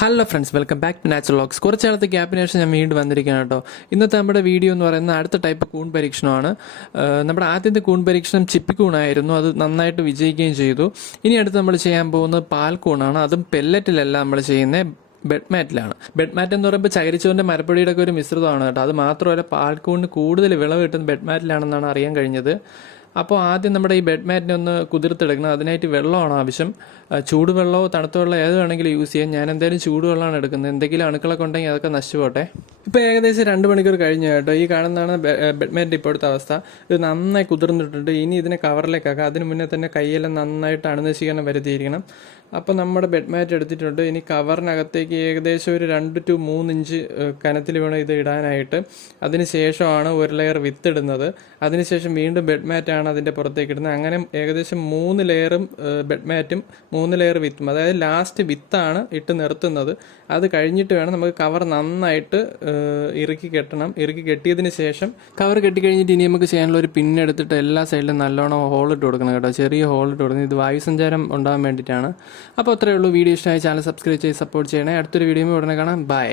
Hello friends welcome back to natural looks കുറച്ച് നാളത്തെ ഗ്യാപ്പിന് ശേഷം ഞാൻ വീണ്ടും വന്നിരിക്കുകയാണ് കേട്ടോ. ഇന്നത്തെ നമ്മുടെ വീഡിയോ എന്ന് പറയുന്ന അടുത്ത ടൈപ്പ് കൂൺ പരീക്ഷണമാണ്. നമ്മുടെ ആദ്യത്തെ കൂൺ പരീക്ഷണം ചിപ്പിക്കൂണായിരുന്നു അത് നന്നായിട്ട് വിജയിക്കുകയും ചെയ്തു. ഇനി അടുത്ത് നമ്മൾ ചെയ്യാൻ പോകുന്നത് പാൽക്കൂണാണ് അതും പെല്ലറ്റിലല്ല നമ്മൾ ചെയ്യുന്നത് ബെഡ്മാറ്റിലാണ് ബെഡ്മാറ്റ് ബെഡ് മാറ്റ് എന്ന് പറയുമ്പോൾ ചകരിച്ചോന്റെ മരപ്പൊടിയുടെ ഒക്കെ ഒരു മിശ്രിതമാണ് കേട്ടോ. അത് മാത്രമല്ല പാൽക്കൂണിന് കൂടുതൽ വിളവ് കിട്ടുന്നത് ബെഡ് മാറ്റിലാണെന്നാണ് അറിയാൻ കഴിഞ്ഞത്. അപ്പോൾ ആദ്യം നമ്മുടെ ഈ ബെഡ് മാറ്റിനെ ഒന്ന് കുതിർത്തെടുക്കണം. അതിനായിട്ട് വെള്ളമാണ് ആവശ്യം. ചൂടുവെള്ളമോ തണുത്ത വെള്ളമോ ഏത് വേണമെങ്കിലും യൂസ് ചെയ്യാം. ഞാൻ എന്തായാലും ചൂടുവെള്ളമാണ് എടുക്കുന്നത്. എന്തെങ്കിലും അണുക്കളൊക്കെ ഉണ്ടെങ്കിൽ അതൊക്കെ നശിച്ചു പോട്ടെ ഇപ്പോൾ ഏകദേശം രണ്ട് മണിക്കൂർ കഴിഞ്ഞു കേട്ടോ. ഈ കാണുന്നതാണ് ബെഡ് മാറ്റിന്റെ ഇപ്പോഴത്തെ അവസ്ഥ. ഇത് നന്നായി കുതിർന്നിട്ടുണ്ട്. ഇനി ഇതിനെ കവറിലേക്കാക്കാം അതിന് മുന്നേ തന്നെ കൈയെല്ലാം നന്നായിട്ട് അണുനശീകരണം വരുത്തിയിരിക്കണം. അപ്പോൾ നമ്മുടെ ബെഡ് മാറ്റ് എടുത്തിട്ടുണ്ട്. ഇനി കവറിനകത്തേക്ക് ഏകദേശം ഒരു രണ്ട് ടു മൂന്ന് ഇഞ്ച് കനത്തിൽ വേണം ഇത് ഇടാനായിട്ട്. അതിന് ശേഷമാണ് ഒരു ലെയർ വിത്ത് ഇടുന്നത്. അതിനുശേഷം വീണ്ടും ബെഡ് മാറ്റാണ് അതിന്റെ പുറത്തേക്ക് ഇടുന്നത്. അങ്ങനെ ഏകദേശം മൂന്ന് ലെയറും ബെഡ് മാറ്റും മൂന്ന് ലെയർ വിത്തും അതായത് ലാസ്റ്റ് വിത്താണ് ഇട്ട് നിർത്തുന്നത്. അത് കഴിഞ്ഞിട്ട് വേണം നമുക്ക് കവർ നന്നായിട്ട് ഇറുക്കി കെട്ടണം. ഇറുക്കി കെട്ടിയതിന് ശേഷം കവർ കെട്ടി കഴിഞ്ഞിട്ട് ഇനി നമുക്ക് ചെയ്യാനുള്ള ഒരു പിന്നെടുത്തിട്ട് എല്ലാ സൈഡിലും നല്ലോണം ഹോൾ ഇട്ട് കൊടുക്കണം കേട്ടോ. ചെറിയ ഹോൾ ഇട്ട് കൊടുക്കുന്നത് ഇത് വായുസഞ്ചാരം ഉണ്ടാകാൻ വേണ്ടിയിട്ടാണ്. അപ്പോൾ അത്രയേ ഉള്ളൂ. വീഡിയോ ഇഷ്ടമായ ചാനൽ സബ്സ്ക്രൈബ് ചെയ്ത് സപ്പോർട്ട് ചെയ്യണേ. അടുത്തൊരു വീഡിയോ ഉടനെ കാണാം. ബൈ